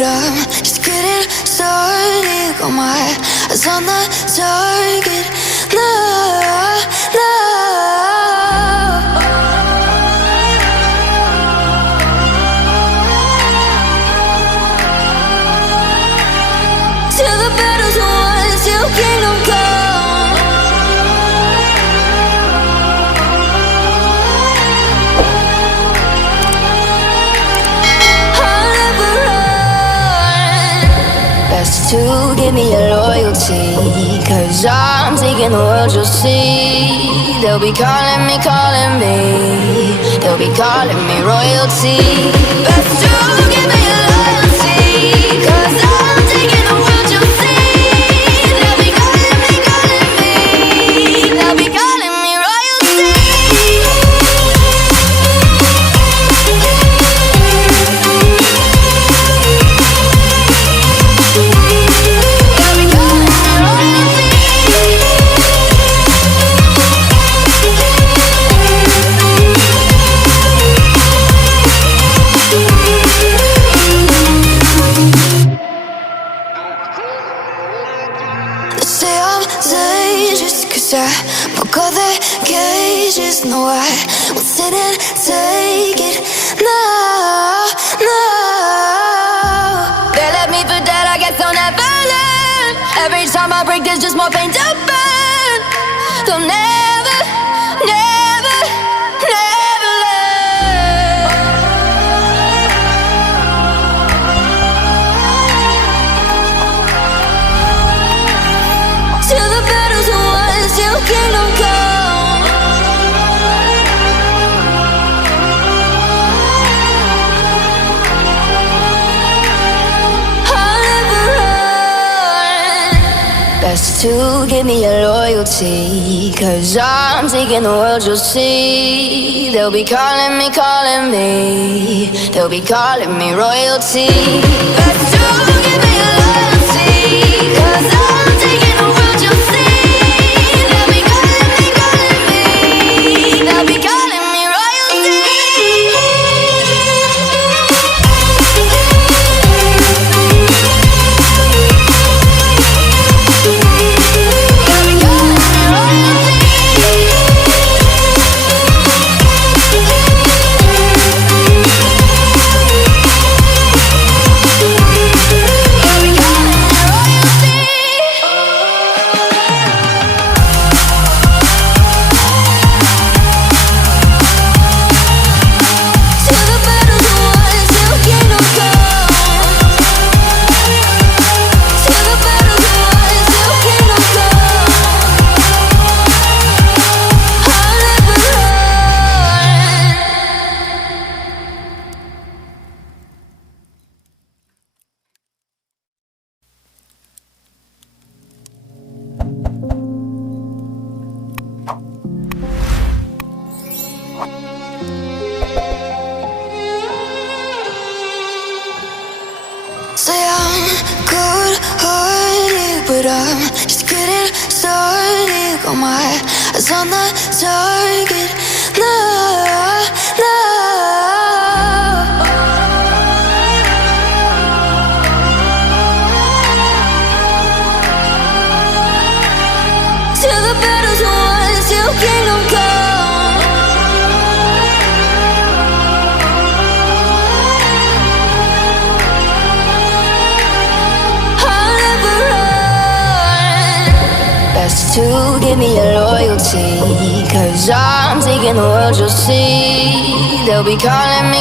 but I'm just getting started. Got my eyes on the target. No, no. Till the battle's won, till kingdom come. I'll never run. Best to give me your loyalty, 'cause I'm taking the world, you'll see. They'll be calling me, they'll be calling me royalty. Best to give me your loyalty, 'cause I'm taking the world, you'll see. They'll be calling me, they'll be calling me royalty. Say I'm dangerous, 'cause I broke all the cages. No, I won't sit and take it. No, no. They left me for dead, I guess I'll never learn. Every time I break, there's just more pain to burn. They'll never, never, never learn. Till the battle's won, till kingdom come. I'll never run. Best to give me your loyalty, 'cause I'm taking the world, you'll see. They'll be calling me, they'll be calling me royalty. Best to give me your loyalty, 'cause I'm taking the world, you'll see. They'll be calling me, they'll be calling me royalty. Say I'm good-hearted, but I'm just getting started. Got my eyes on the target. No, no. Till the battle's won, till kingdom come. I'll never run. Best to give me your loyalty, 'cause I'm taking the world, you'll see. They'll be calling me,